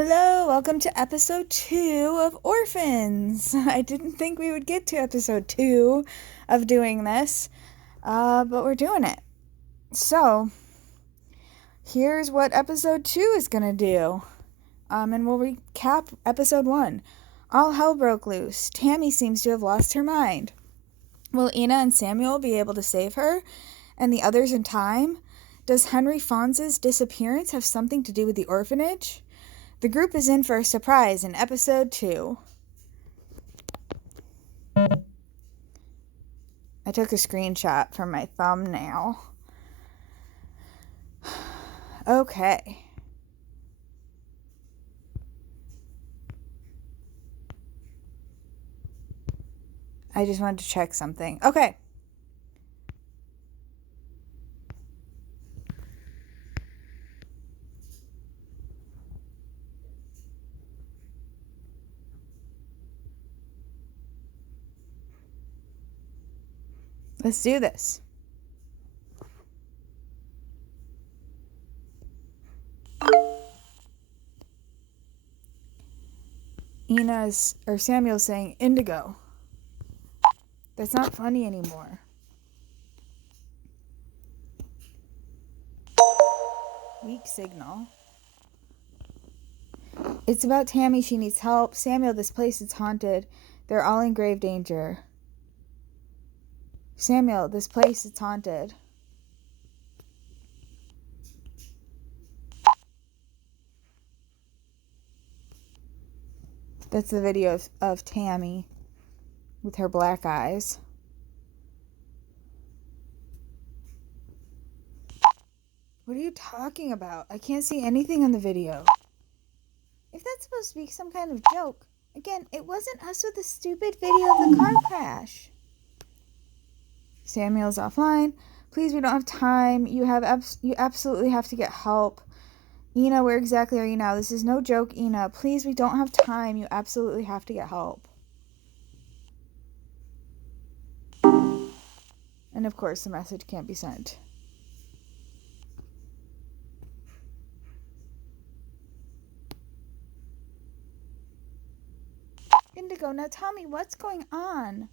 Hello, welcome to episode 2 of Orphans. I didn't think we would get to episode 2 of doing this, but we're doing it. So, here's what episode 2 is going to do. And we'll recap episode 1. All hell broke loose. Tammy seems to have lost her mind. Will Ina and Samuel be able to save her and the others in time? Does Henry Fonz's disappearance have something to do with the orphanage? The group is in for a surprise in episode 2. I took a screenshot from my thumbnail. Okay. I just wanted to check something. Okay. Let's do this. Samuel's saying, Indigo. That's not funny anymore. Weak signal. It's about Tammy. She needs help. Samuel, this place is haunted. They're all in grave danger. Samuel, this place is haunted. That's the video of Tammy with her black eyes. What are you talking about? I can't see anything on the video. If that's supposed to be some kind of joke, again, it wasn't us with the stupid video of the car crash. Samuel's offline. Please, we don't have time. You absolutely have to get help. Ina, where exactly are you now? This is no joke, Ina. Please, we don't have time. You absolutely have to get help. And of course, the message can't be sent. Indigo, now tell me what's going on.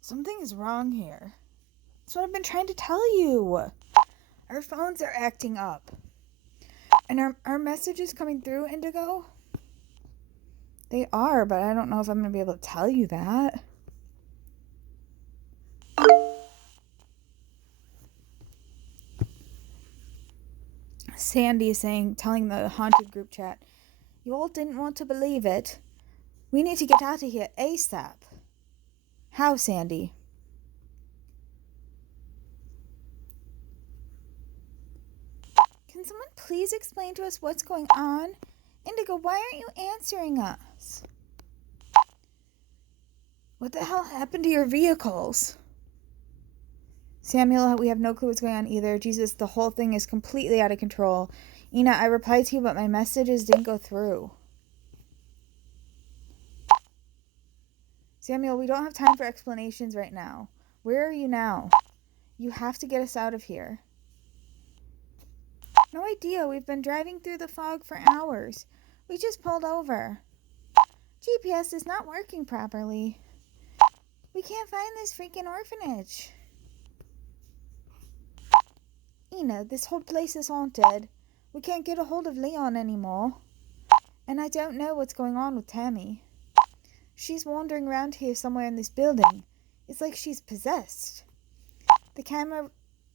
Something is wrong here. That's what I've been trying to tell you. Our phones are acting up. And our messages coming through, Indigo? They are, but I don't know if I'm going to be able to tell you that. Sandy is telling the haunted group chat, you all didn't want to believe it. We need to get out of here ASAP. How, Sandy? Can someone please explain to us what's going on? Indigo, why aren't you answering us? What the hell happened to your vehicles? Samuel, we have no clue what's going on either. Jesus, the whole thing is completely out of control. Ina, I replied to you, but my messages didn't go through. Samuel, we don't have time for explanations right now. Where are you now? You have to get us out of here. No idea. We've been driving through the fog for hours. We just pulled over. GPS is not working properly. We can't find this freaking orphanage. Ina, this whole place is haunted. We can't get a hold of Leon anymore. And I don't know what's going on with Tammy. She's wandering around here somewhere in this building. It's like she's possessed. The cameras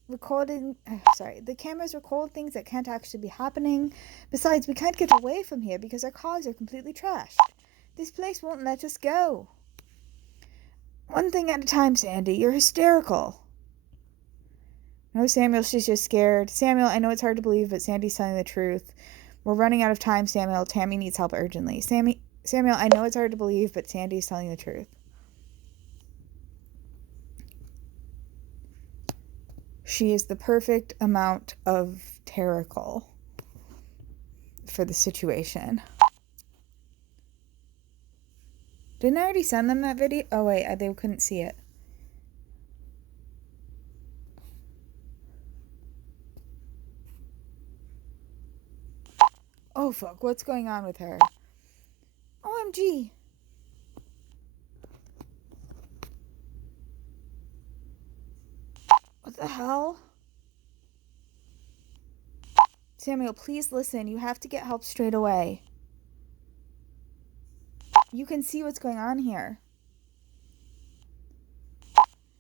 record things that can't actually be happening. Besides, we can't get away from here because our cars are completely trashed. This place won't let us go. One thing at a time, Sandy. You're hysterical. No, Samuel, she's just scared. Samuel, I know it's hard to believe, but Sandy's telling the truth. We're running out of time, Samuel. Tammy needs help urgently. Samuel, I know it's hard to believe, but Sandy's telling the truth. She is the perfect amount of terrible for the situation. Didn't I already send them that video? Oh, wait, they couldn't see it. Oh, fuck. What's going on with her? OMG. What the hell? Samuel, please listen. You have to get help straight away. You can see what's going on here.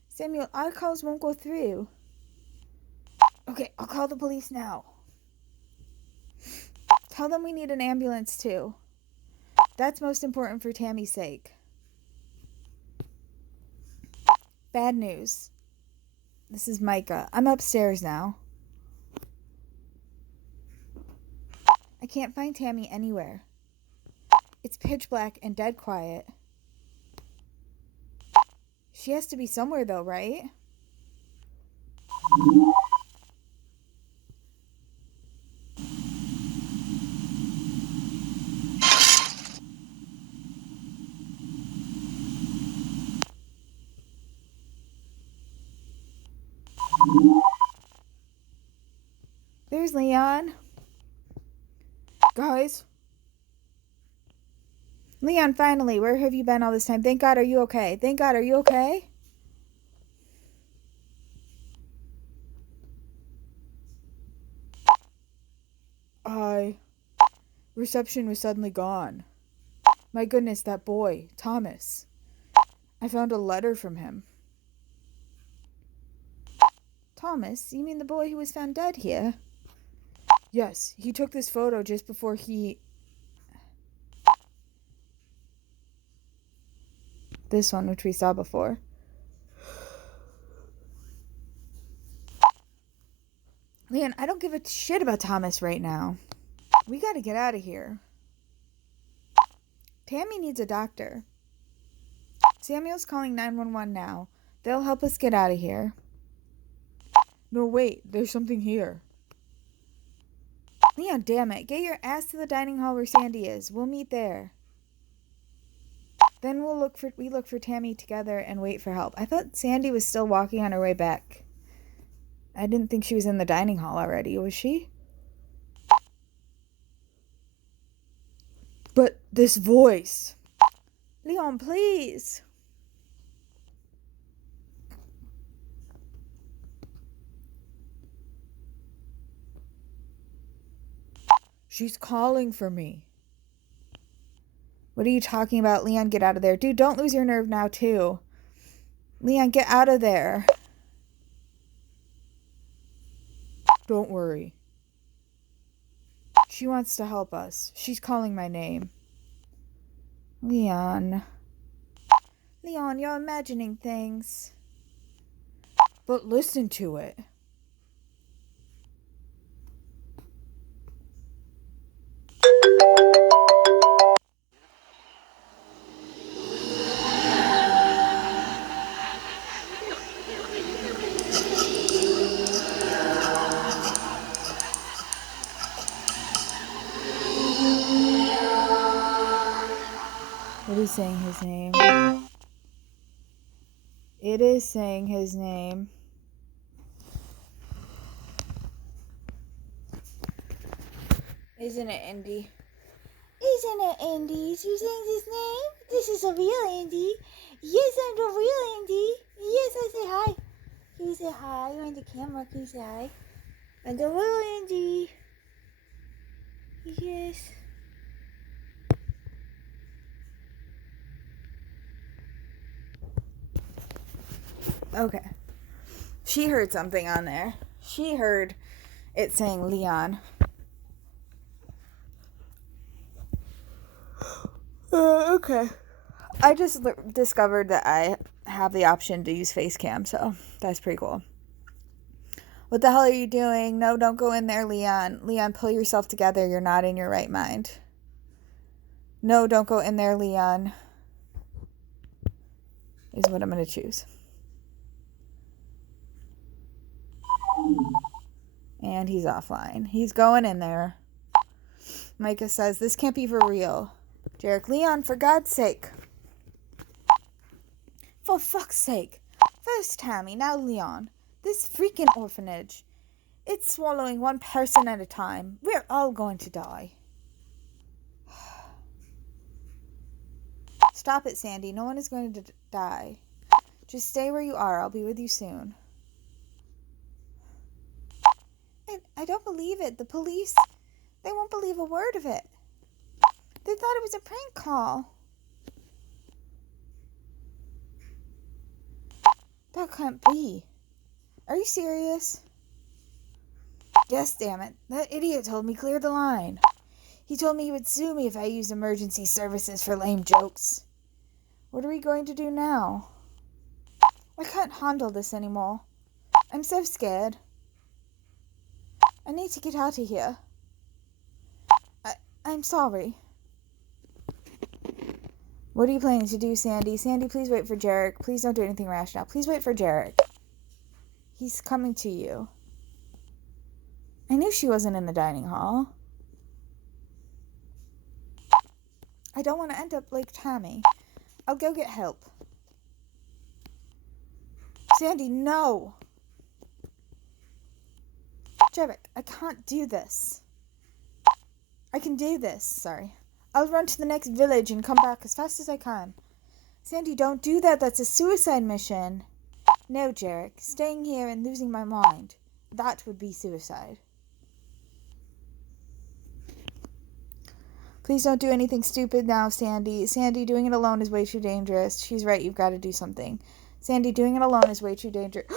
Samuel, our calls won't go through. Okay, I'll call the police now. Tell them we need an ambulance too. That's most important for Tammy's sake. Bad news. This is Mika. I'm upstairs now. I can't find Tammy anywhere. It's pitch black and dead quiet. She has to be somewhere though, right? There's Leon. Guys. Leon, finally, where have you been all this time? Thank God, are you okay? Thank God, are you okay? Reception was suddenly gone. My goodness, that boy, Thomas. I found a letter from him. Thomas? You mean the boy who was found dead here? Yes, he took this photo just before he... This one, which we saw before. Leon, I don't give a shit about Thomas right now. We gotta get out of here. Tammy needs a doctor. Samuel's calling 911 now. They'll help us get out of here. No, wait. There's something here. Leon, damn it. Get your ass to the dining hall where Sandy is. We'll meet there. Then we look for Tammy together and wait for help. I thought Sandy was still walking on her way back. I didn't think she was in the dining hall already. Was she? But this voice. Leon, please. She's calling for me. What are you talking about? Leon, get out of there. Dude, don't lose your nerve now, too. Leon, get out of there. Don't worry. She wants to help us. She's calling my name. Leon. Leon, you're imagining things. But listen to it. It is saying his name. It is saying his name. Isn't it, Indy? Isn't it, Indy? Is you saying his name? This is a real Indy. Yes, I'm the real Indy. Yes, I say hi. Can you say hi? You're on the camera. Can you say hi? I'm the real Indy. Yes. Okay. She heard something on there. She heard it saying Leon. Okay. I just discovered that I have the option to use face cam, so that's pretty cool. What the hell are you doing? No, don't go in there, Leon. Leon, pull yourself together. You're not in your right mind. No, don't go in there, Leon. Is what I'm going to choose. And he's offline. He's going in there. Micah says, this can't be for real. Jarek, Leon, for God's sake. For fuck's sake. First Tammy, now Leon. This freaking orphanage. It's swallowing one person at a time. We're all going to die. Stop it, Sandy. No one is going to die. Just stay where you are. I'll be with you soon. I don't believe it. The police, they won't believe a word of it. They thought it was a prank call. That can't be. Are you serious? Yes, damn it. That idiot told me clear the line. He told me he would sue me if I used emergency services for lame jokes. What are we going to do now? I can't handle this anymore. I'm so scared. I need to get out of here. I'm sorry. What are you planning to do, Sandy? Sandy, please wait for Jarek. Please don't do anything rash now. Please wait for Jarek. He's coming to you. I knew she wasn't in the dining hall. I don't want to end up like Tammy. I'll go get help. Sandy, no! Jarek, I can't do this. I can do this, sorry. I'll run to the next village and come back as fast as I can. Sandy, don't do that. That's a suicide mission. No, Jarek. Staying here and losing my mind. That would be suicide. Please don't do anything stupid now, Sandy. Sandy, doing it alone is way too dangerous. She's right. You've got to do something. Sandy, doing it alone is way too dangerous.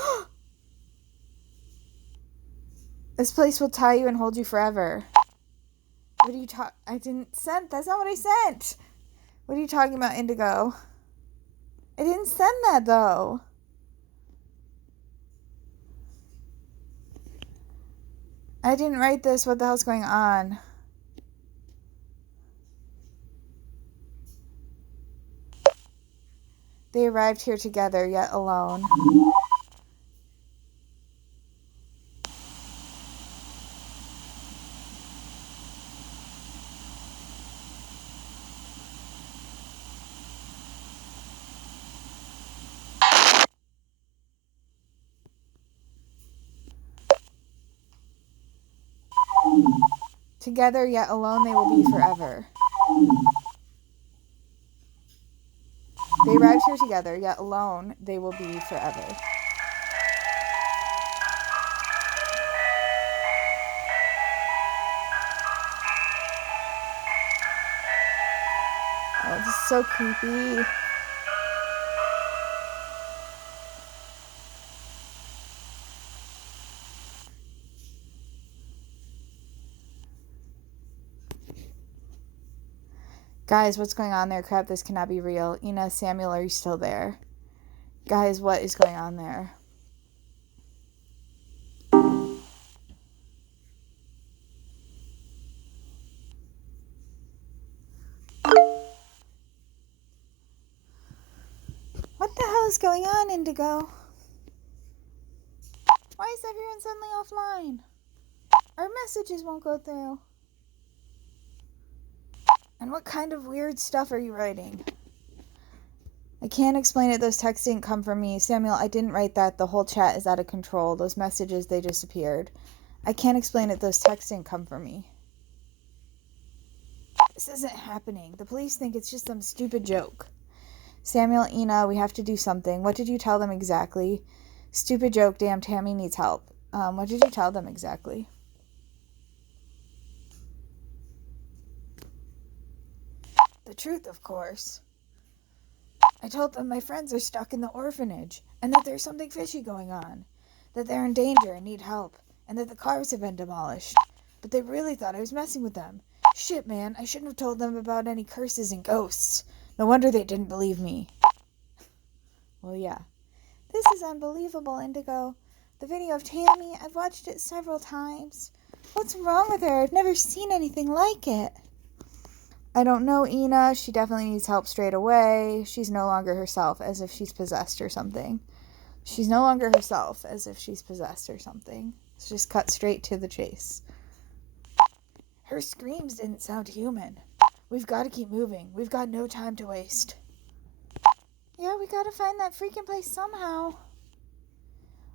This place will tie you and hold you forever. What are you I didn't send. That's not what I sent. What are you talking about, Indigo? I didn't send that, though. I didn't write this. What the hell's going on? They arrived here together, yet alone. Together, yet alone, they will be forever. They arrived here together, yet alone, they will be forever. Oh, this is so creepy. Guys, what's going on there? Crap, this cannot be real. Ina, Samuel, are you still there? Guys, what is going on there? What the hell is going on, Indigo? Why is everyone suddenly offline? Our messages won't go through. And what kind of weird stuff are you writing? I can't explain it. Those texts didn't come from me. Samuel, I didn't write that. The whole chat is out of control. Those messages, they disappeared. I can't explain it. Those texts didn't come from me. This isn't happening. The police think it's just some stupid joke. Samuel, Ina, we have to do something. What did you tell them exactly? Stupid joke. Damn, Tammy needs help. What did you tell them exactly? The truth, of course. I told them my friends are stuck in the orphanage, and that there's something fishy going on, that they're in danger and need help, and that the cars have been demolished. But they really thought I was messing with them. Shit, man, I shouldn't have told them about any curses and ghosts. No wonder they didn't believe me. Well, yeah. This is unbelievable, Indigo. The video of Tammy, I've watched it several times. What's wrong with her? I've never seen anything like it. I don't know, Ina. She definitely needs help straight away. She's no longer herself, as if she's possessed or something. She's no longer herself, as if she's possessed or something. Let's just cut straight to the chase. Her screams didn't sound human. We've got to keep moving. We've got no time to waste. Yeah, we gotta find that freaking place somehow.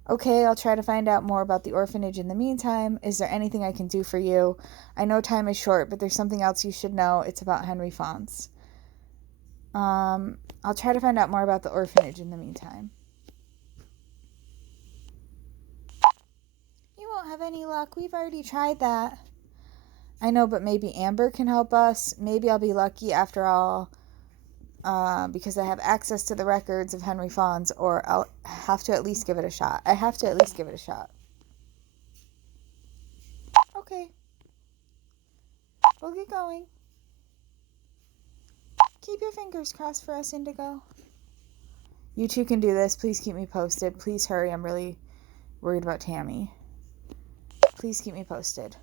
Okay, I'll try to find out more about the orphanage in the meantime. Is there anything I can do for you? I know time is short, but there's something else you should know. It's about Henry Fonz. I'll try to find out more about the orphanage in the meantime. You won't have any luck. We've already tried that. I know, but maybe Amber can help us. Maybe I'll be lucky after all, because I have access to the records of Henry Fonz, or I'll have to at least give it a shot. I have to at least give it a shot. Okay. We'll get going. Keep your fingers crossed for us, Indigo. You two can do this. Please keep me posted. Please hurry. I'm really worried about Tammy. Please keep me posted.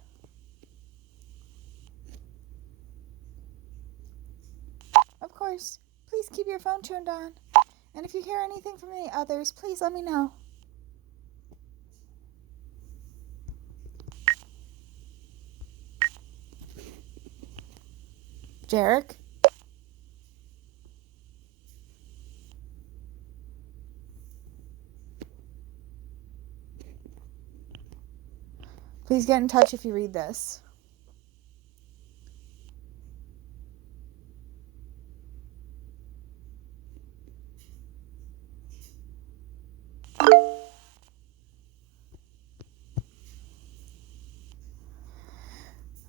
Of course. Please keep your phone turned on. And if you hear anything from the others, please let me know. Jarek? Please get in touch if you read this.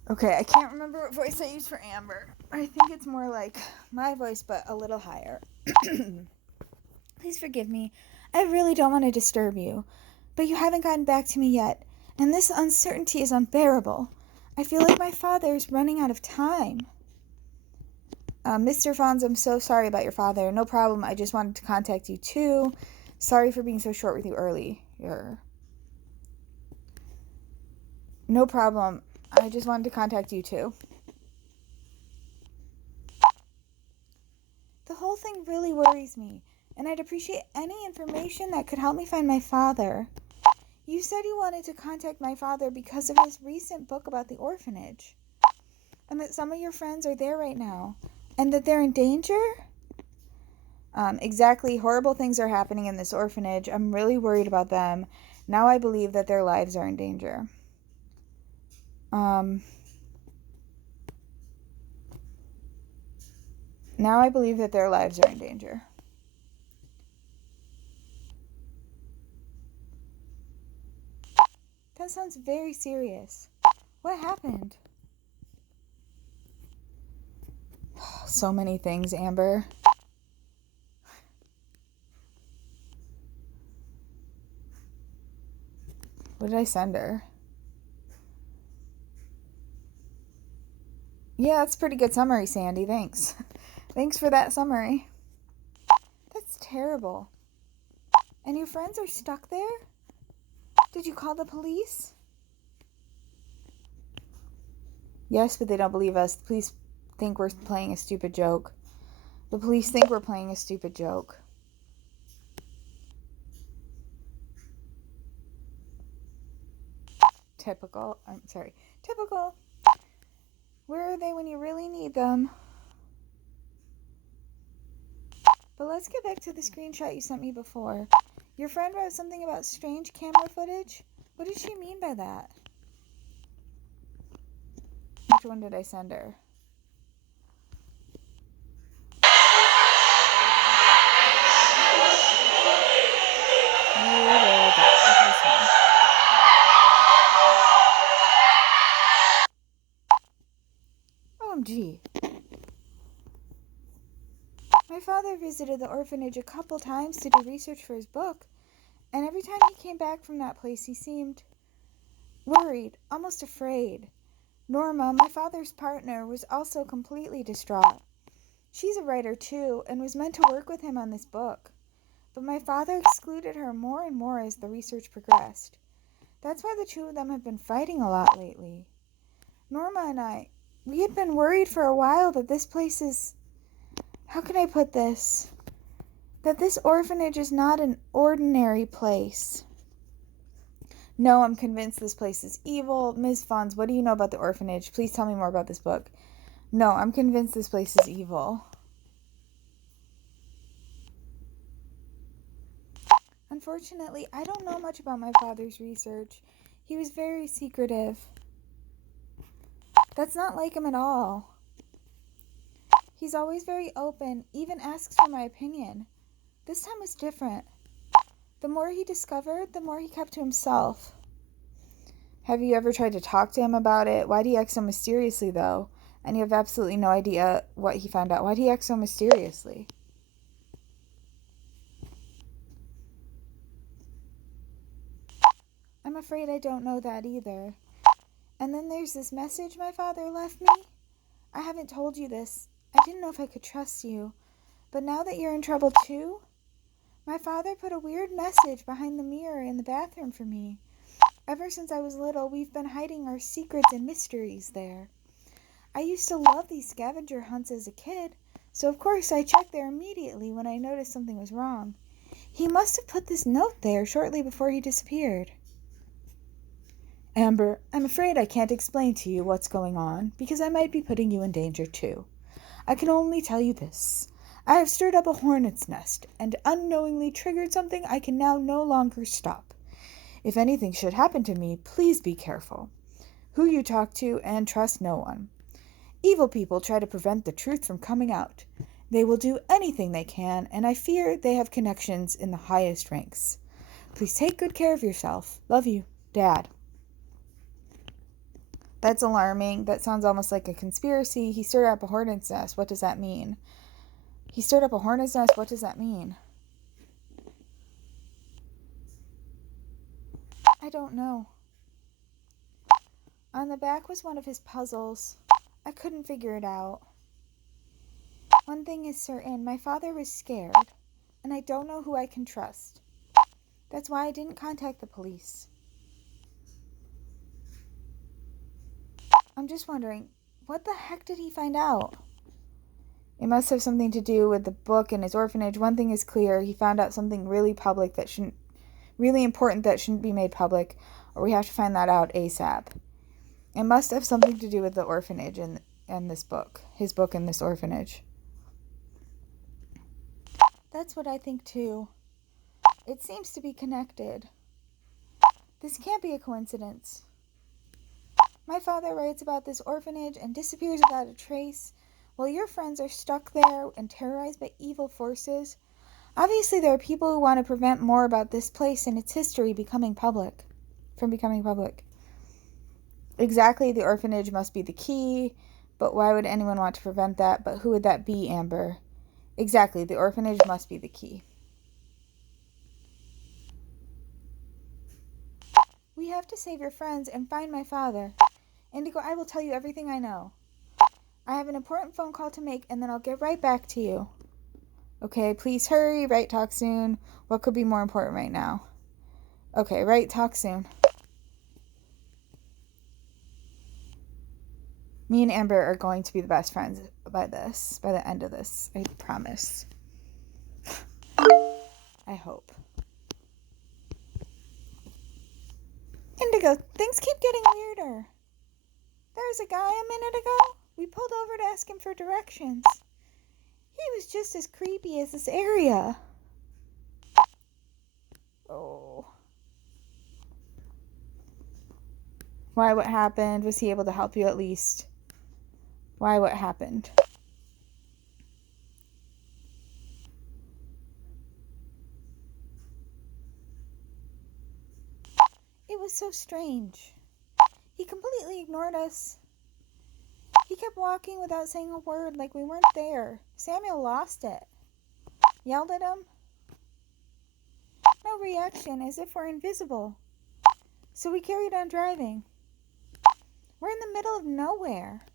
Okay, I can't remember what voice I used for Amber. I think it's more like my voice, but a little higher. Please forgive me. I really don't want to disturb you, but you haven't gotten back to me yet, and this uncertainty is unbearable. I feel like my father is running out of time. Mr. Fonz, I'm so sorry about your father. No problem. I just wanted to contact you too. Sorry for being so short with you earlier. No problem. I just wanted to contact you too. The whole thing really worries me, and I'd appreciate any information that could help me find my father. You said you wanted to contact my father because of his recent book about the orphanage, and that some of your friends are there right now, and that they're in danger? Exactly. Horrible things are happening in this orphanage. I'm really worried about them. Now I believe that their lives are in danger. Now I believe that their lives are in danger. That sounds very serious. What happened? So many things, Amber. What did I send her? Yeah, that's a pretty good summary, Sandy. Thanks. Thanks for that summary. That's terrible. And your friends are stuck there? Did you call the police? Yes, but they don't believe us. The police think we're playing a stupid joke. The police think we're playing a stupid joke. Typical. Typical. Where are they when you really need them? But let's get back to the screenshot you sent me before. Your friend wrote something about strange camera footage. What did she mean by that? Which one did I send her? OMG. My father visited the orphanage a couple times to do research for his book, and every time he came back from that place, he seemed worried, almost afraid. Norma, my father's partner, was also completely distraught. She's a writer too, and was meant to work with him on this book. But my father excluded her more and more as the research progressed. That's why the two of them have been fighting a lot lately. Norma and I, we had been worried for a while that this place is... How can I put this? That this orphanage is not an ordinary place. No, I'm convinced this place is evil. Ms. Fonz, what do you know about the orphanage? Please tell me more about this book. No, I'm convinced this place is evil. Unfortunately, I don't know much about my father's research. He was very secretive. That's not like him at all. He's always very open, even asks for my opinion. This time was different. The more he discovered, the more he kept to himself. Have you ever tried to talk to him about it? Why'd he act so mysteriously, though? And you have absolutely no idea what he found out. Why'd he act so mysteriously? I'm afraid I don't know that either. And then there's this message my father left me. I haven't told you this. I didn't know if I could trust you. But now that you're in trouble too, my father put a weird message behind the mirror in the bathroom for me. Ever since I was little, we've been hiding our secrets and mysteries there. I used to love these scavenger hunts as a kid, so of course I checked there immediately when I noticed something was wrong. He must have put this note there shortly before he disappeared. Amber, I'm afraid I can't explain to you what's going on, because I might be putting you in danger too. I can only tell you this. I have stirred up a hornet's nest, and unknowingly triggered something I can now no longer stop. If anything should happen to me, please be careful. Who you talk to, and trust no one. Evil people try to prevent the truth from coming out. They will do anything they can, and I fear they have connections in the highest ranks. Please take good care of yourself. Love you, Dad. That's alarming. That sounds almost like a conspiracy. He stirred up a hornet's nest. What does that mean? He stirred up a hornet's nest. What does that mean? I don't know. On the back was one of his puzzles. I couldn't figure it out. One thing is certain. My father was scared, and I don't know who I can trust. That's why I didn't contact the police. I'm just wondering, what the heck did he find out? It must have something to do with the book and his orphanage. One thing is clear, he found out something really important that shouldn't be made public, or we have to find that out ASAP. It must have something to do with the orphanage and this book. His book and this orphanage. That's what I think too. It seems to be connected. This can't be a coincidence. My father writes about this orphanage and disappears without a trace, while your friends are stuck there and terrorized by evil forces. Obviously, there are people who want to prevent more about this place and its history from becoming public. Exactly, the orphanage must be the key, but why would anyone want to prevent that? But who would that be, Amber? Exactly, the orphanage must be the key. We have to save your friends and find my father. Indigo, I will tell you everything I know. I have an important phone call to make, and then I'll get right back to you. Okay, please hurry. Right, talk soon. What could be more important right now? Okay, right, talk soon. Me and Amber are going to be the best friends by the end of this. I promise. I hope. Indigo, things keep getting weirder. There was a guy a minute ago. We pulled over to ask him for directions. He was just as creepy as this area. Oh. Why, what happened? Was he able to help you at least? Why, what happened? It was so strange. He completely ignored us. He kept walking without saying a word, like we weren't there. Samuel lost it. Yelled at him. No reaction, as if we're invisible. So we carried on driving. We're in the middle of nowhere.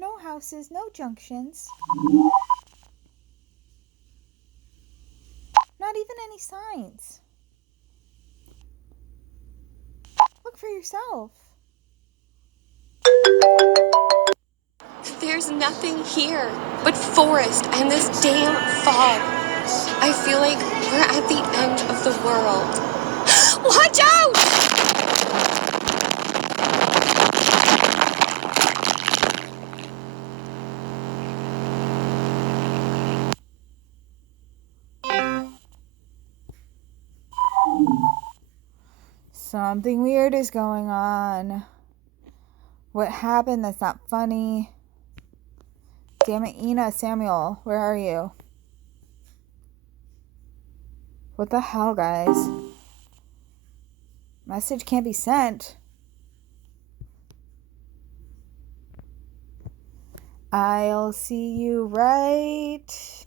No houses, no junctions. Not even any signs. Look for yourself. There's nothing here but forest and this damn fog. I feel like we're at the end of the world. Watch out! Something weird is going on. What happened? That's not funny. Damn it, Ina, Samuel, where are you? What the hell, guys? Message can't be sent. I'll see you right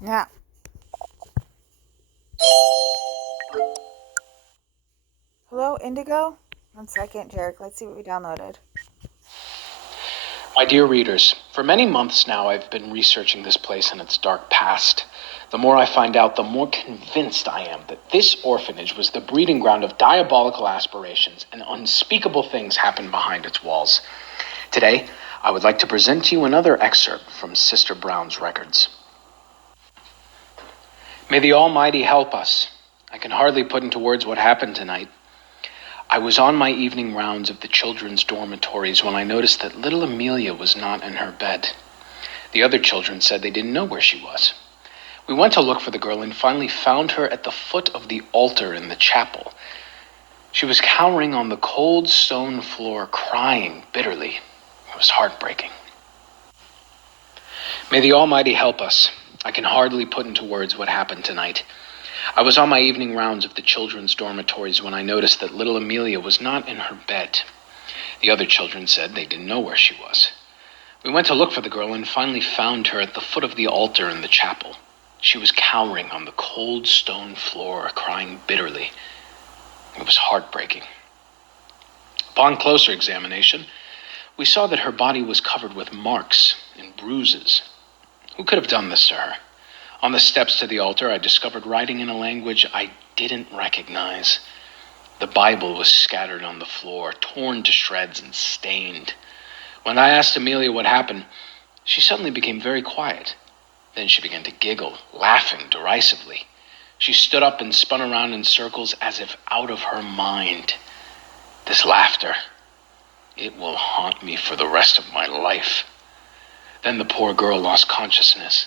now. Hello, Indigo? 1 second, Jarek. Let's see what we downloaded. My dear readers, for many months now I've been researching this place and its dark past. The more I find out, the more convinced I am that this orphanage was the breeding ground of diabolical aspirations and unspeakable things happen behind its walls. Today, I would like to present to you another excerpt from Sister Brown's records. May the Almighty help us. I can hardly put into words what happened tonight. I was on my evening rounds of the children's dormitories when I noticed that little Amelia was not in her bed. The other children said they didn't know where she was. We went to look for the girl and finally found her at the foot of the altar in the chapel. She was cowering on the cold stone floor, crying bitterly. It was heartbreaking. May the Almighty help us. I can hardly put into words what happened tonight. I was on my evening rounds of the children's dormitories when I noticed that little Amelia was not in her bed. The other children said they didn't know where she was. We went to look for the girl and finally found her at the foot of the altar in the chapel. She was cowering on the cold stone floor, crying bitterly. It was heartbreaking. Upon closer examination, we saw that her body was covered with marks and bruises. Who could have done this to her? On the steps to the altar, I discovered writing in a language I didn't recognize. The Bible was scattered on the floor, torn to shreds and stained. When I asked Amelia what happened, she suddenly became very quiet. Then she began to giggle, laughing derisively. She stood up and spun around in circles as if out of her mind. This laughter, it will haunt me for the rest of my life. Then the poor girl lost consciousness.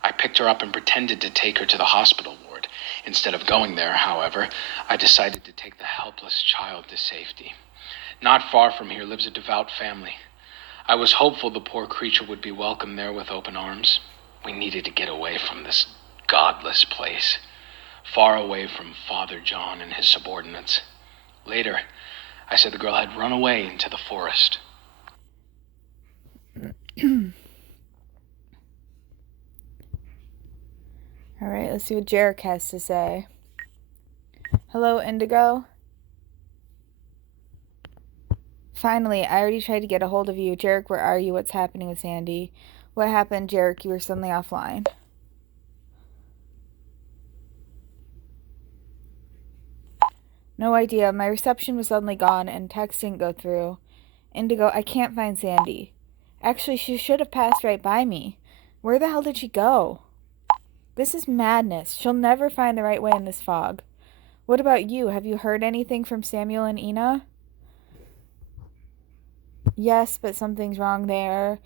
I picked her up and pretended to take her to the hospital ward. Instead of going there, however, I decided to take the helpless child to safety. Not far from here lives a devout family. I was hopeful the poor creature would be welcomed there with open arms. We needed to get away from this godless place, far away from Father John and his subordinates. Later, I said the girl had run away into the forest. All right, let's see what Jarek has to say. Hello, Indigo. Finally, I already tried to get a hold of you. Jarek, where are you? What's happening with Sandy? What happened, Jarek? You were suddenly offline. No idea. My reception was suddenly gone and text didn't go through. Indigo, I can't find Sandy. Actually, she should have passed right by me. Where the hell did she go? This is madness. She'll never find the right way in this fog. What about you? Have you heard anything from Samuel and Ina? Yes, but something's wrong there.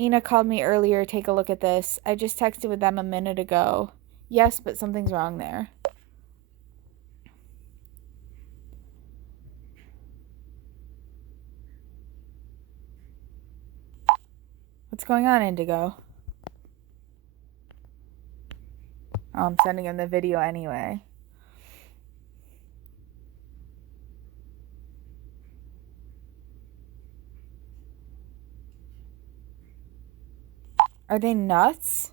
Ina called me earlier. Take a look at this. I just texted with them a minute ago. Yes, but something's wrong there. What's going on, Indigo? Oh, I'm sending him the video anyway. Are they nuts?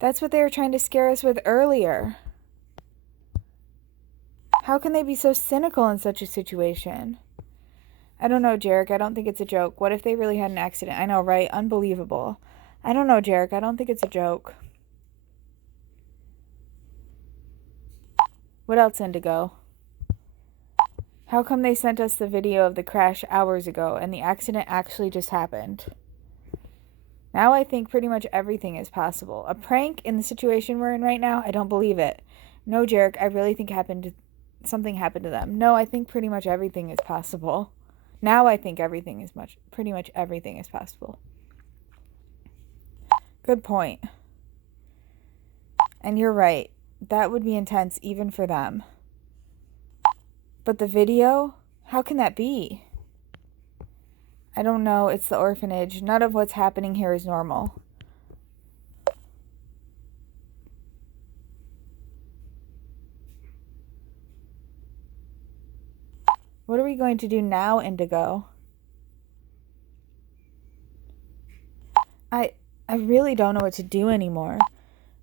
That's what they were trying to scare us with earlier. How can they be so cynical in such a situation? I don't know, Jarek. I don't think it's a joke. What if they really had an accident? I know, right? Unbelievable. I don't know, Jarek. I don't think it's a joke. What else, Indigo? How come they sent us the video of the crash hours ago and the accident actually just happened? Now I think pretty much everything is possible. A prank in the situation we're in right now? I don't believe it. No, Jarek, I really think something happened to them. No, I think pretty much everything is possible. Now I think pretty much everything is possible. Good point. And you're right. That would be intense even for them. But the video? How can that be? I don't know. It's the orphanage. None of what's happening here is normal. What are we going to do now, Indigo? I really don't know what to do anymore.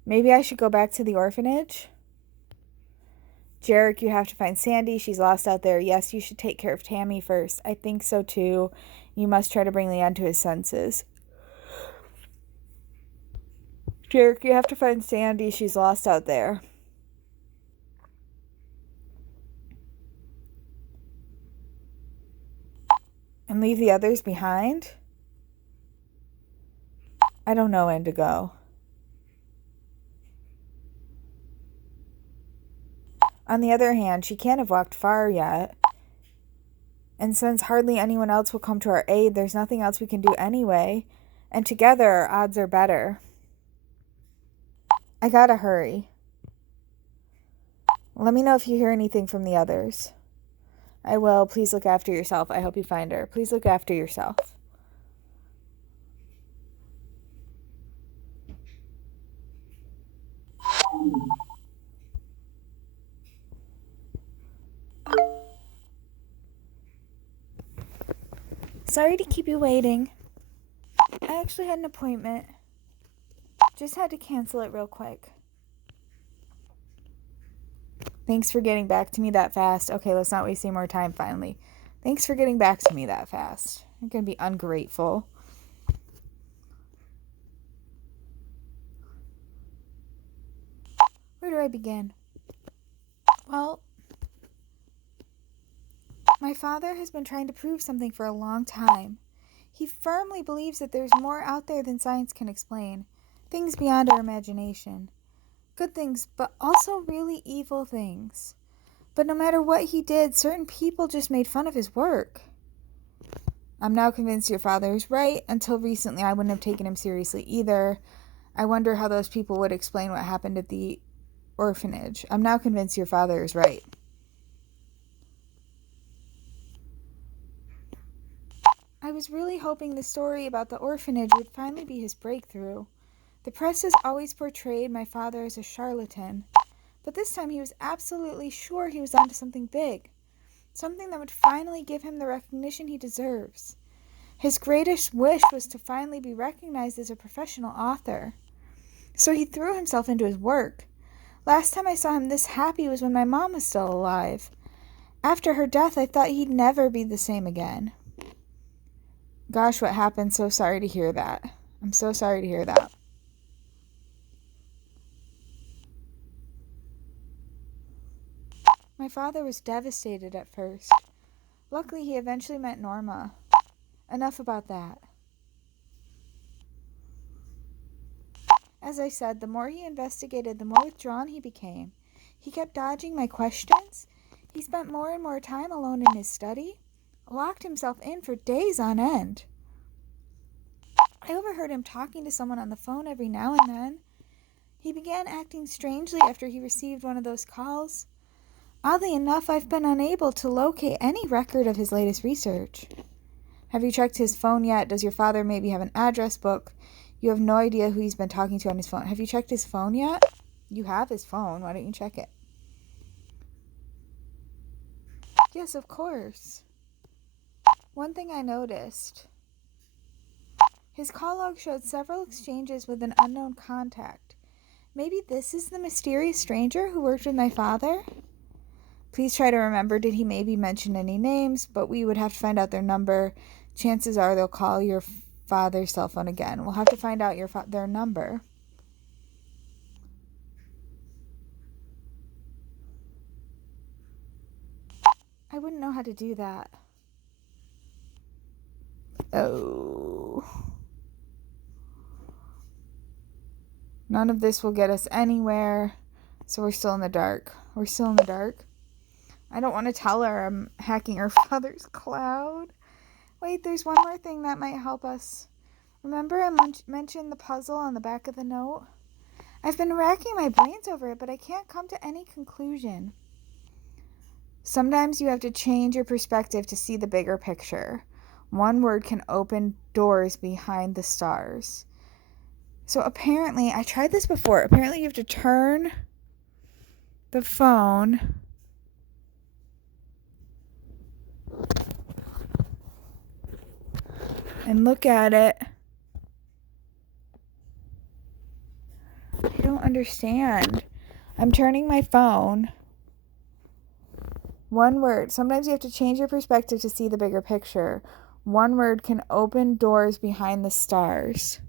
Maybe I should go back to the orphanage? Jarek, you have to find Sandy. She's lost out there. Yes, you should take care of Tammy first. I think so too. You must try to bring Leon to his senses. Jarek, you have to find Sandy. She's lost out there. And leave the others behind? I don't know, Indigo. On the other hand, she can't have walked far yet. And since hardly anyone else will come to our aid, there's nothing else we can do anyway. And together, our odds are better. I gotta hurry. Let me know if you hear anything from the others. I will. Please look after yourself. I hope you find her. Please look after yourself. Sorry to keep you waiting. I actually had an appointment. Just had to cancel it real quick. Thanks for getting back to me that fast. Okay, let's not waste any more time finally. Thanks for getting back to me that fast. I'm going to be ungrateful. Where do I begin? Well, my father has been trying to prove something for a long time. He firmly believes that there's more out there than science can explain. Things beyond our imagination. Good things, but also really evil things. But no matter what he did, certain people just made fun of his work. I'm now convinced your father is right. Until recently, I wouldn't have taken him seriously either. I wonder how those people would explain what happened at the orphanage. I'm now convinced your father is right. I was really hoping the story about the orphanage would finally be his breakthrough. The press has always portrayed my father as a charlatan, but this time he was absolutely sure he was onto something big, something that would finally give him the recognition he deserves. His greatest wish was to finally be recognized as a professional author. So he threw himself into his work. Last time I saw him this happy was when my mom was still alive. After her death, I thought he'd never be the same again. Gosh, what happened? So sorry to hear that. I'm so sorry to hear that. My father was devastated at first. Luckily, he eventually met Norma. Enough about that. As I said, the more he investigated, the more withdrawn he became. He kept dodging my questions. He spent more and more time alone in his study, locked himself in for days on end. I overheard him talking to someone on the phone every now and then. He began acting strangely after he received one of those calls. Oddly enough, I've been unable to locate any record of his latest research. Have you checked his phone yet? Does your father maybe have an address book? You have no idea who he's been talking to on his phone. Have you checked his phone yet? You have his phone. Why don't you check it? Yes, of course. One thing I noticed. His call log showed several exchanges with an unknown contact. Maybe this is the mysterious stranger who worked with my father? Please try to remember, did he maybe mention any names? But we would have to find out their number. Chances are they'll call your father's cell phone again. We'll have to find out their number. I wouldn't know how to do that. Oh. None of this will get us anywhere. So we're still in the dark. We're still in the dark. I don't want to tell her I'm hacking her father's cloud. Wait, there's one more thing that might help us. Remember I mentioned the puzzle on the back of the note? I've been racking my brains over it, but I can't come to any conclusion. Sometimes you have to change your perspective to see the bigger picture. One word can open doors behind the stars. So apparently, I tried this before. Apparently, you have to turn the phone and look at it. I don't understand. I'm turning my phone. One word. Sometimes you have to change your perspective to see the bigger picture. One word can open doors behind the stars.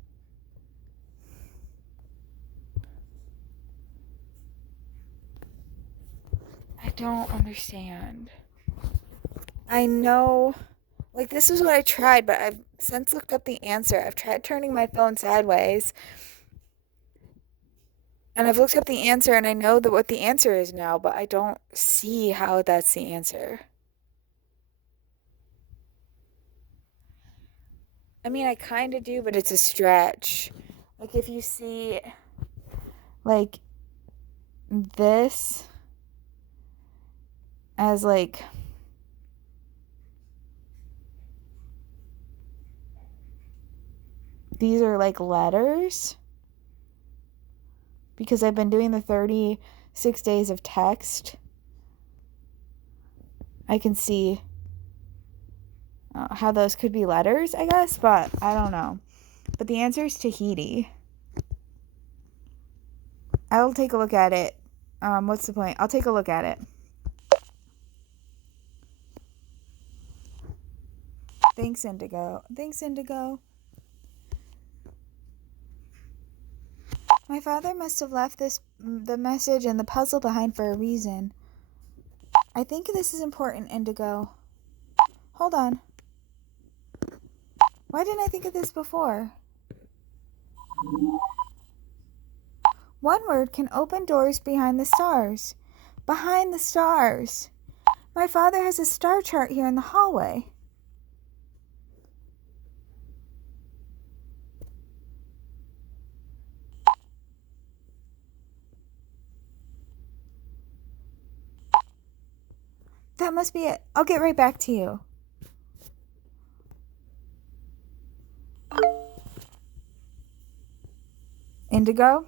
I don't understand. I know, like, this is what I tried, but I've since looked up the answer. I've tried turning my phone sideways, and I've looked up the answer, and I know that what the answer is now, but I don't see how that's the answer. I mean, I kind of do, but it's a stretch. Like, if you see, like, this as, like, these are, like, letters, because I've been doing the 36 days of text, I can see how those could be letters, I guess, but I don't know. But the answer is Tahiti. I'll take a look at it. What's the point? I'll take a look at it. Thanks, Indigo. Thanks, Indigo. My father must have left the message and the puzzle behind for a reason. I think this is important, Indigo. Hold on. Why didn't I think of this before? One word can open doors behind the stars. Behind the stars. My father has a star chart here in the hallway. That must be it. I'll get right back to you. Indigo?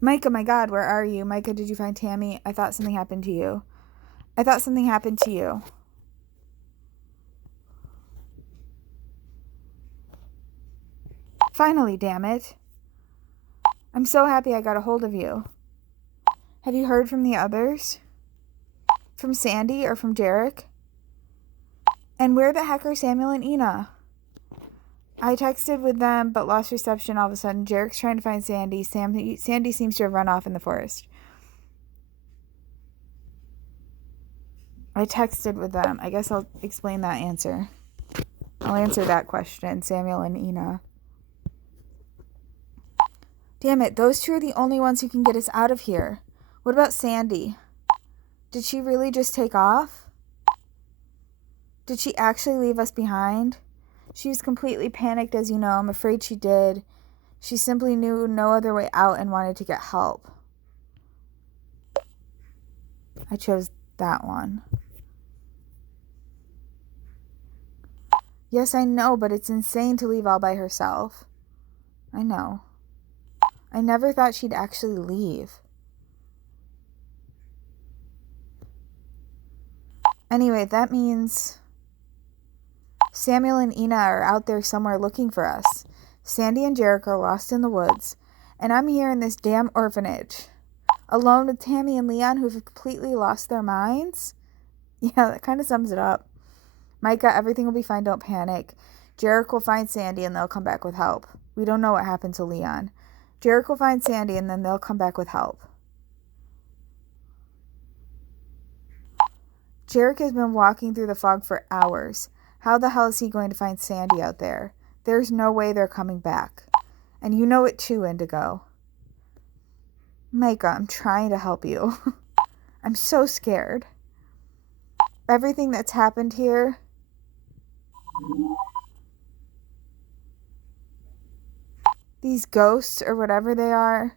Mika, my God, where are you? Mika, did you find Tammy? I thought something happened to you. I thought something happened to you. Finally, damn it. I'm so happy I got a hold of you. Have you heard from the others? From Sandy or from Jarek? And where the heck are Samuel and Ina? I texted with them but lost reception all of a sudden. Jarek's trying to find Sandy. Sandy seems to have run off in the forest. I texted with them. I guess I'll explain that answer. I'll answer that question, Samuel and Ina. Damn it, those two are the only ones who can get us out of here. What about Sandy? Did she really just take off? Did she actually leave us behind? She was completely panicked, as you know. I'm afraid she did. She simply knew no other way out and wanted to get help. I chose that one. Yes, I know, but it's insane to leave all by herself. I know. I never thought she'd actually leave. Anyway, that means Samuel and Ina are out there somewhere looking for us. Sandy and Jarek are lost in the woods, and I'm here in this damn orphanage, alone with Tammy and Leon, who've completely lost their minds. Yeah, that kind of sums it up. Micah, everything will be fine, don't panic. Jarek will find Sandy and they'll come back with help. We don't know what happened to Leon. Jarek will find Sandy and then they'll come back with help. Jarek has been walking through the fog for hours. How the hell is he going to find Sandy out there? There's no way they're coming back. And you know it too, Indigo. Micah, I'm trying to help you. I'm so scared. Everything that's happened here. These ghosts or whatever they are,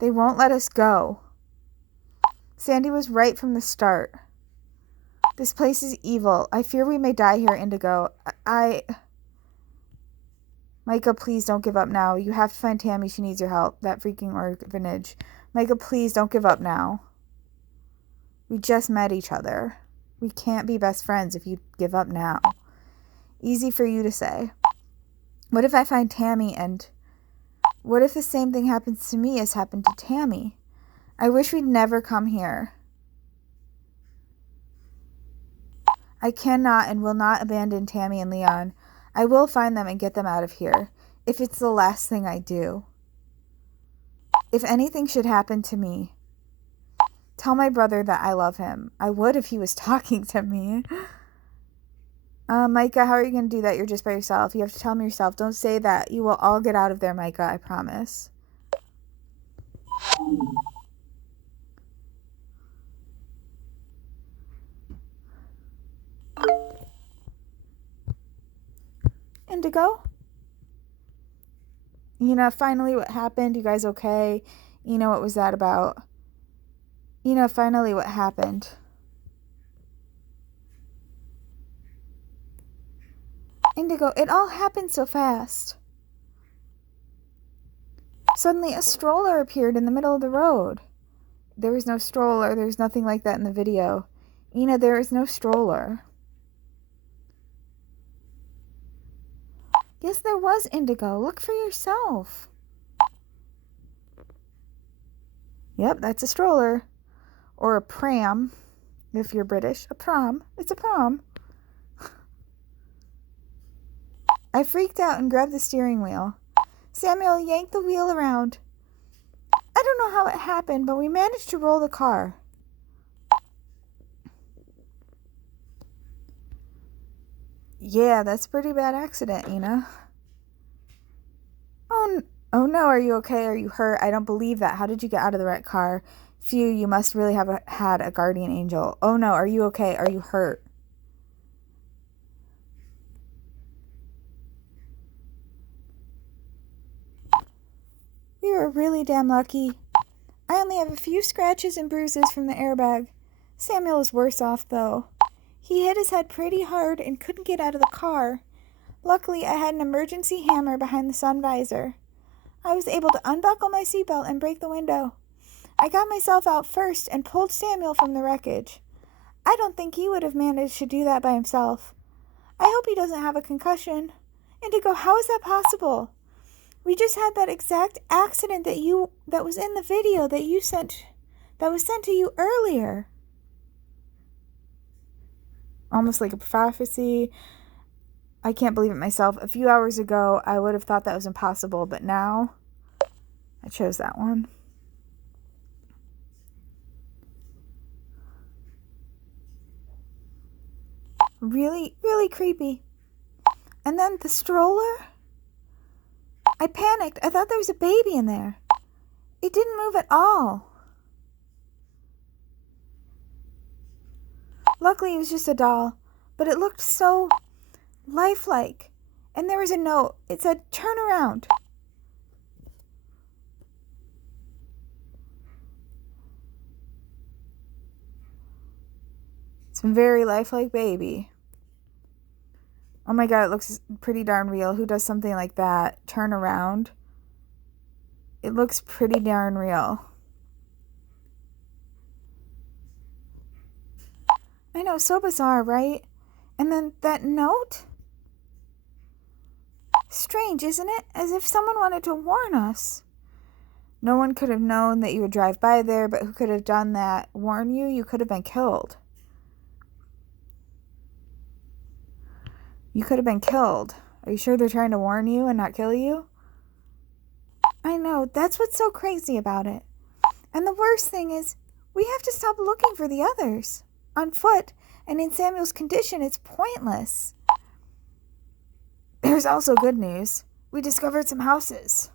they won't let us go. Sandy was right from the start. This place is evil. I fear we may die here, Indigo. Mika, please don't give up now. You have to find Tammy. She needs your help. That freaking orphanage. Mika, please don't give up now. We just met each other. We can't be best friends if you give up now. Easy for you to say. What if I find Tammy and... What if the same thing happens to me as happened to Tammy? I wish we'd never come here. I cannot and will not abandon Tammy and Leon. I will find them and get them out of here, if it's the last thing I do. If anything should happen to me, tell my brother that I love him. I would if he was talking to me. Mika, how are you going to do that? You're just by yourself. You have to tell him yourself. Don't say that. You will all get out of there, Mika. I promise. Indigo? Finally what happened? You guys okay? What was that about? Finally what happened? Indigo, it all happened so fast. Suddenly a stroller appeared in the middle of the road. There was no stroller. There was nothing like that in the video. There is no stroller. Yes, there was, Indigo. Look for yourself. Yep, that's a stroller. Or a pram, if you're British. A prom. It's a prom. I freaked out and grabbed the steering wheel. Samuel yanked the wheel around. I don't know how it happened, but we managed to roll the car. Yeah, that's a pretty bad accident, Oh no, are you okay? Are you hurt? I don't believe that. How did you get out of the wrecked car? Phew, you must really have had a guardian angel. Oh no, are you okay? Are you hurt? We were really damn lucky. I only have a few scratches and bruises from the airbag. Samuel is worse off, though. He hit his head pretty hard and couldn't get out of the car. Luckily, I had an emergency hammer behind the sun visor. I was able to unbuckle my seatbelt and break the window. I got myself out first and pulled Samuel from the wreckage. I don't think he would have managed to do that by himself. I hope he doesn't have a concussion. Indigo, how is that possible? We just had that exact accident that was in the video that was sent to you earlier. Almost like a prophecy. I can't believe it myself. A few hours ago, I would have thought that was impossible, but now I chose that one. Really, really creepy. And then the stroller? I panicked. I thought there was a baby in there. It didn't move at all. Luckily, it was just a doll, but it looked so lifelike. And there was a note. It said, "Turn around." It's a very lifelike baby. Oh my god, it looks pretty darn real. Who does something like that? Turn around. It looks pretty darn real. I know, so bizarre, right? And then that note? Strange, isn't it? As if someone wanted to warn us. No one could have known that you would drive by there, but who could have done that? Warn you? You could have been killed. You could have been killed. Are you sure they're trying to warn you and not kill you? I know, that's what's so crazy about it. And the worst thing is, we have to stop looking for the others. On foot, and in Samuel's condition, it's pointless. There's also good news. We discovered some houses.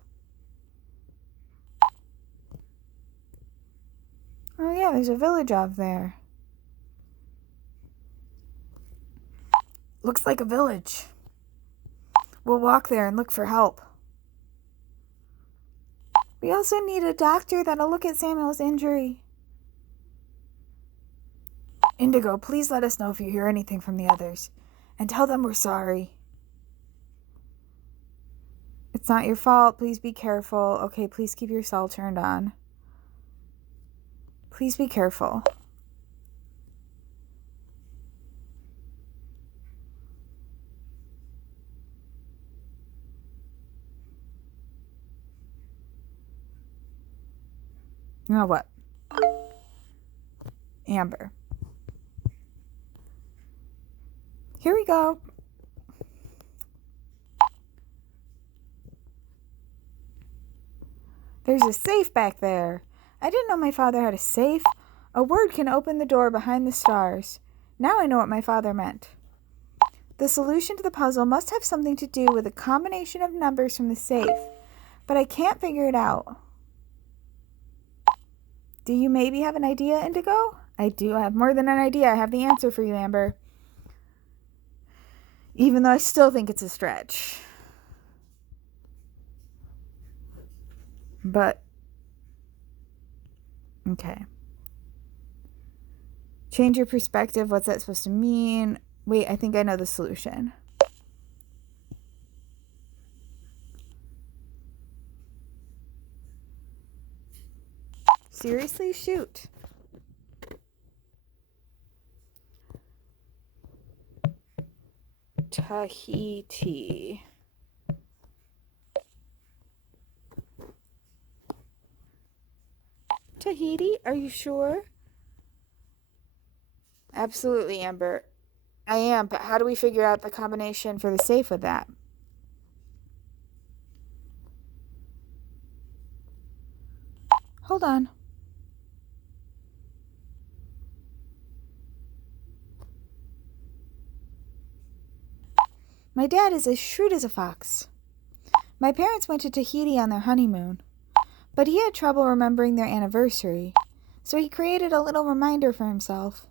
Oh yeah, there's a village out there. Looks like a village. We'll walk there and look for help. We also need a doctor that'll look at Samuel's injury. Indigo, please let us know if you hear anything from the others. And tell them we're sorry. It's not your fault. Please be careful. Okay, please keep your cell turned on. Please be careful. Now what? Amber. Here we go. There's a safe back there. I didn't know my father had a safe. A word can open the door behind the stars. Now I know what my father meant. The solution to the puzzle must have something to do with a combination of numbers from the safe, but I can't figure it out. Do you maybe have an idea, Indigo? I do have more than an idea. I have the answer for you, Amber. Even though I still think it's a stretch. But, okay. Change your perspective. What's that supposed to mean? Wait, I think I know the solution. Seriously? Shoot. Tahiti. Tahiti? Are you sure? Absolutely, Amber. I am, but how do we figure out the combination for the safe with that? Hold on. My dad is as shrewd as a fox. My parents went to Tahiti on their honeymoon, but he had trouble remembering their anniversary, so he created a little reminder for himself.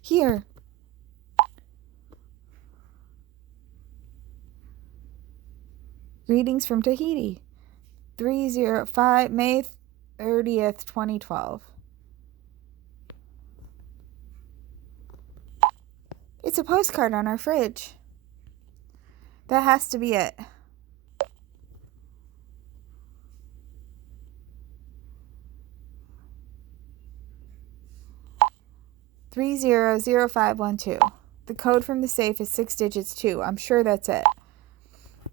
Here. Greetings from Tahiti. 305 May 30th, 2012. It's a postcard on our fridge. That has to be it. $300512. The code from the safe is 6 digits too. I'm sure that's it.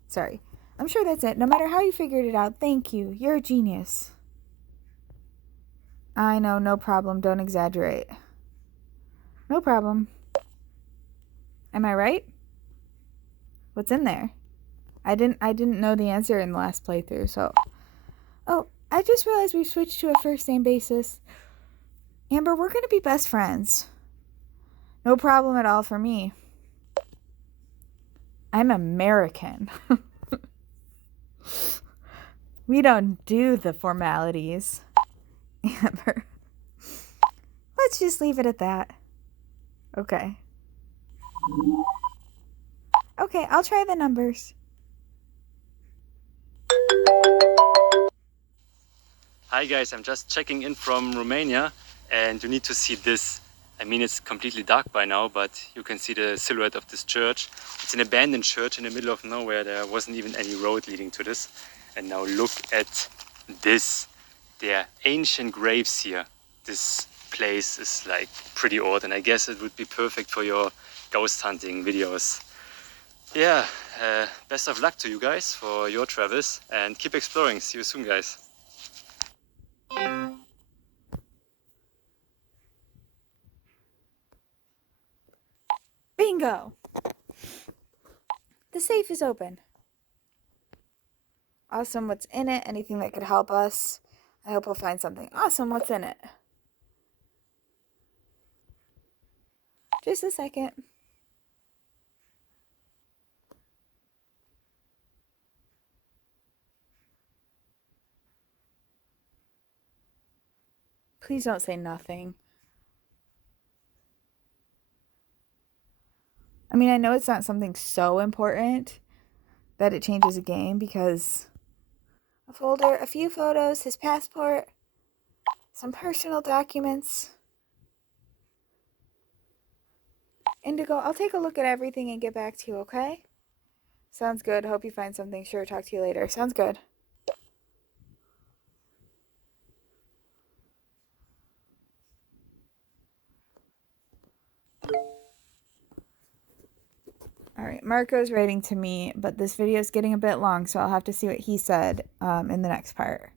Sorry. I'm sure that's it. No matter how you figured it out, thank you. You're a genius. I know, no problem. Don't exaggerate. No problem. Am I right? What's in there? I didn't know the answer in the last playthrough, so. Oh, I just realized we've switched to a first name basis. Amber, we're gonna be best friends. No problem at all for me. I'm American. We don't do the formalities. Amber. Let's just leave it at that. Okay. Okay, I'll try the numbers. Hi guys, I'm just checking in from Romania and you need to see this. I mean, it's completely dark by now, but you can see the silhouette of this church. It's an abandoned church in the middle of nowhere. There wasn't even any road leading to this. And now look at this. There are ancient graves here. This place is like pretty old and I guess it would be perfect for your ghost hunting videos. Yeah, best of luck to you guys for your travels and keep exploring. See you soon, guys. Bingo! The safe is open. Awesome, what's in it? Anything that could help us? I hope we'll find something awesome. What's in it? Just a second. Please don't say nothing. I mean, I know it's not something so important that it changes a game because a folder, a few photos, his passport, some personal documents. Indigo, I'll take a look at everything and get back to you, okay? Sounds good. Hope you find something. Sure, talk to you later. Sounds good. Alright, Marco's writing to me, but this video is getting a bit long, so I'll have to see what he said in the next part.